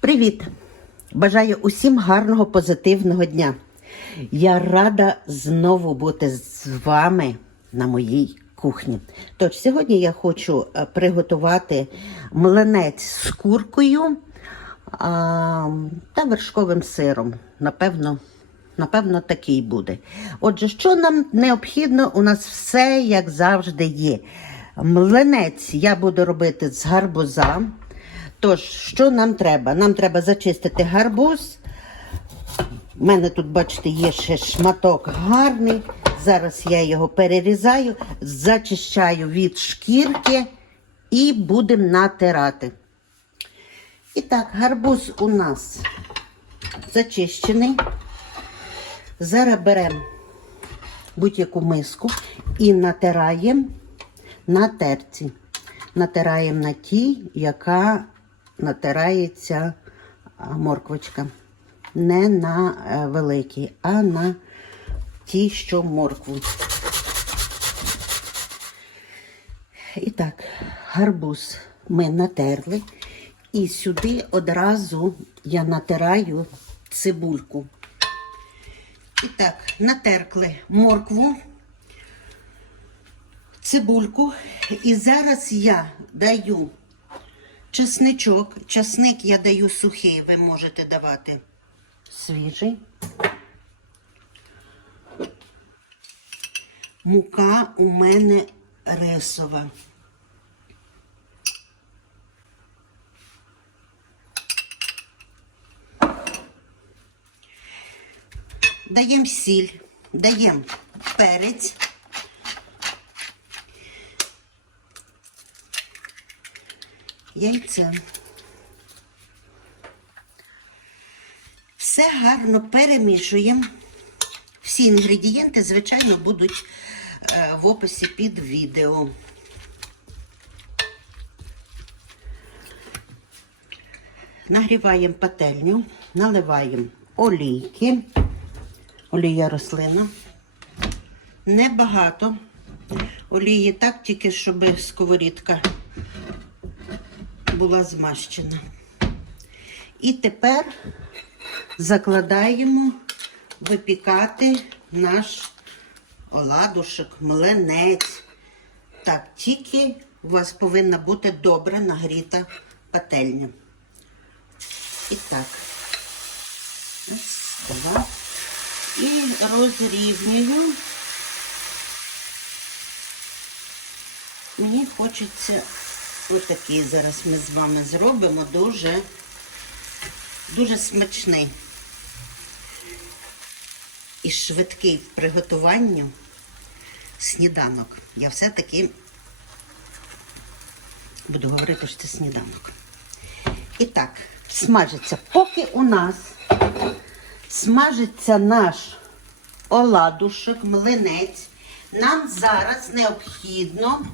Привіт! Бажаю усім гарного позитивного дня. Я рада знову бути з вами на моїй кухні. Тож сьогодні я хочу е, приготувати млинець з куркою а, та вершковим сиром. Напевно, напевно, такий буде. Отже, що нам необхідно? У нас все, як завжди, є. Млинець я буду робити з гарбуза. Тож, що нам треба? Нам треба зачистити гарбуз. У мене тут, бачите, є ще шматок гарний. Зараз я його перерізаю, зачищаю від шкірки і будемо натирати. І так, гарбуз у нас зачищений. Зараз беремо будь-яку миску і натираємо на терці. Натираємо на тій, яка натирається морквочка. Не на е, великій, а на тій, що моркву. І так, гарбуз ми натерли. І сюди одразу я натираю цибульку. І так, натеркли моркву, цибульку. І зараз я даю чесничок. Часник я даю сухий, ви можете давати свіжий. Мука у мене рисова. Даємо сіль, даємо перець. Яйце. Все гарно перемішуємо. Всі інгредієнти, звичайно, будуть е, в описі під відео. Нагріваємо пательню, наливаємо олійки, олія рослина. Небагато. Олії так, тільки щоб сковорідка була змащена. І тепер закладаємо випікати наш оладушок, млинець. Так, тільки у вас повинна бути добре нагріта пательня. І так. Ось. І розрівнюю. Мені хочеться отакий зараз ми з вами зробимо дуже, дуже смачний і швидкий в приготуванні сніданок. Я все-таки буду говорити, що це сніданок. І так, смажиться. Поки у нас смажиться наш оладушок, млинець, нам зараз необхідно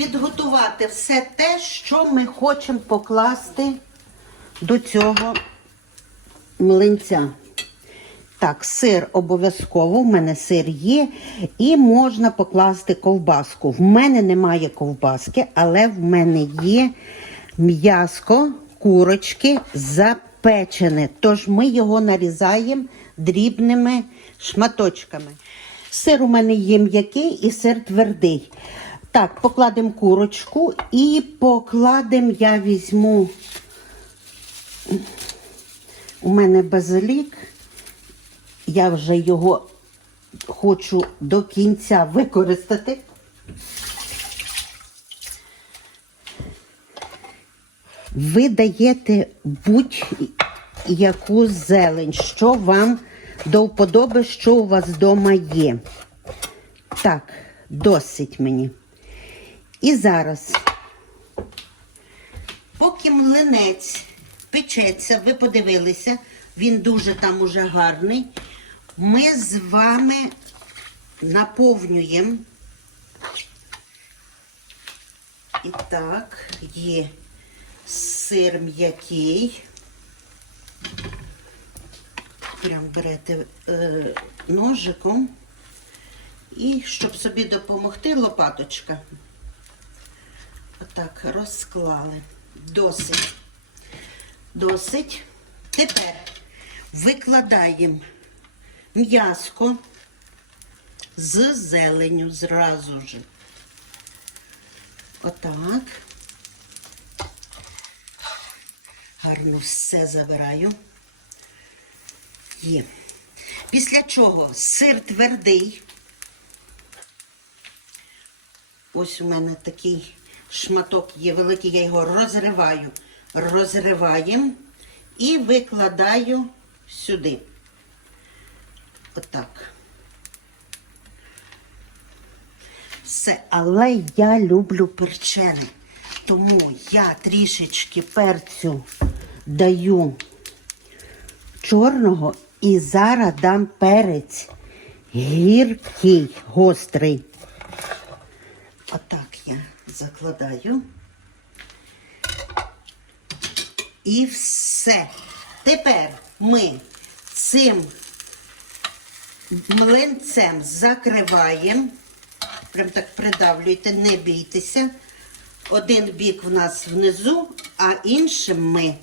підготувати все те, що ми хочемо покласти до цього млинця. Так, сир обов'язково, в мене сир є, і можна покласти ковбаску. В мене немає ковбаски, але в мене є м'яско курочки запечене. Тож ми його нарізаємо дрібними шматочками. Сир у мене є м'який і сир твердий. Так, покладемо курочку і покладемо, я візьму. У мене базилік. Я вже його хочу до кінця використати. Ви даєте будь-яку зелень, що вам до вподоби, що у вас вдома є. Так, досить мені. І зараз, поки млинець печеться, ви подивилися, він дуже там уже гарний. Ми з вами наповнюємо. І так, є сир м'який. Прям берете е, ножиком. І щоб собі допомогти, лопаточка. Отак розклали. Досить. Досить. Тепер викладаємо м'яско з зеленю зразу ж. Отак. Гарно все забираю. Є. Після чого сир твердий. Ось у мене такий шматок є великий, я його розриваю. Розриваємо і викладаю сюди. Отак. Все, але я люблю перчене. Тому я трішечки перцю даю чорного і зараз дам перець гіркий, гострий. Закладаю. І все. Тепер ми цим млинцем закриваємо. Прям так придавлюйте, не бійтеся. Один бік в нас внизу, а іншим ми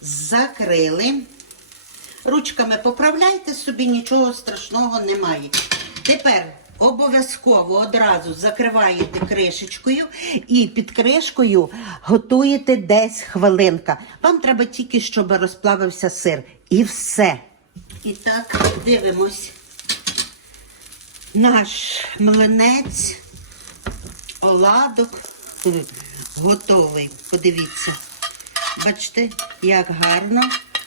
закрили. Ручками поправляйте собі, нічого страшного немає. Тепер обов'язково одразу закриваєте кришечкою і під кришкою готуєте десь хвилинка. Вам треба тільки, щоб розплавився сир. І все. І так, дивимось. Наш млинець, оладок готовий. Подивіться. Бачите, як гарно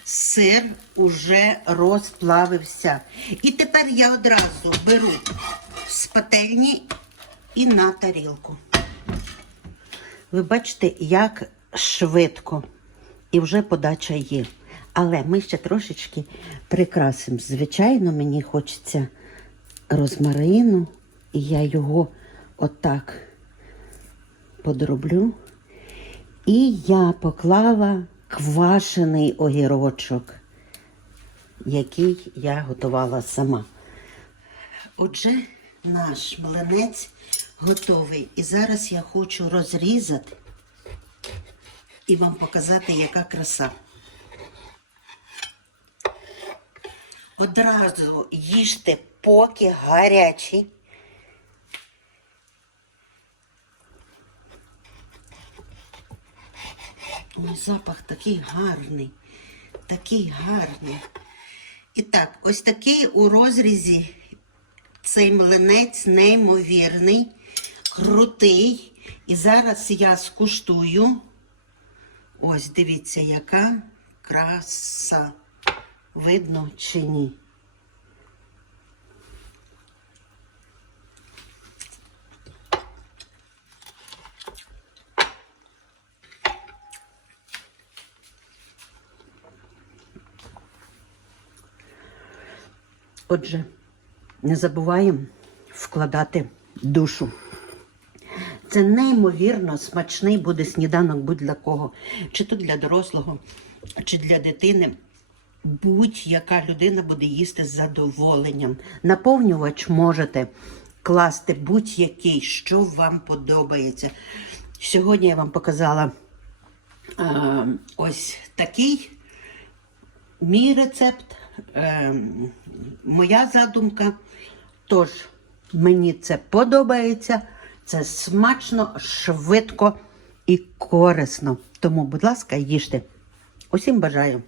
сир уже розплавився. І тепер я одразу беру з пательні і на тарілку. Ви бачите, як швидко. І вже подача є. Але ми ще трошечки прикрасимо. Звичайно, мені хочеться розмарину, і я його отак подроблю. І я поклала квашений огірочок, який я готувала сама. Отже, наш млинець готовий. І зараз я хочу розрізати і вам показати, яка краса. Одразу їжте, поки гарячий. Ой, запах такий гарний, такий гарний. І так, ось такий у розрізі цей млинець неймовірний, крутий. І зараз я скуштую. Ось, дивіться, яка краса. Видно чи ні? Отже, не забуваємо вкладати душу. Це неймовірно смачний буде сніданок будь-для кого. Чи то для дорослого, чи для дитини. Будь-яка людина буде їсти з задоволенням. Наповнювач можете класти будь-який, що вам подобається. Сьогодні я вам показала е, ось такий мій рецепт, е, моя задумка. Тож, мені це подобається, це смачно, швидко і корисно. Тому, будь ласка, їжте. Усім бажаю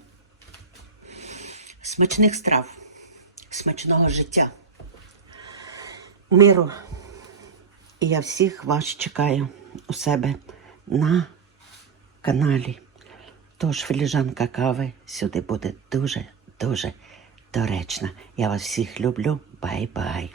смачних страв, смачного життя, миру. І я всіх вас чекаю у себе на каналі. Тож філіжанка кави сюди буде дуже-дуже доречна. Я вас всіх люблю. Бай-бай.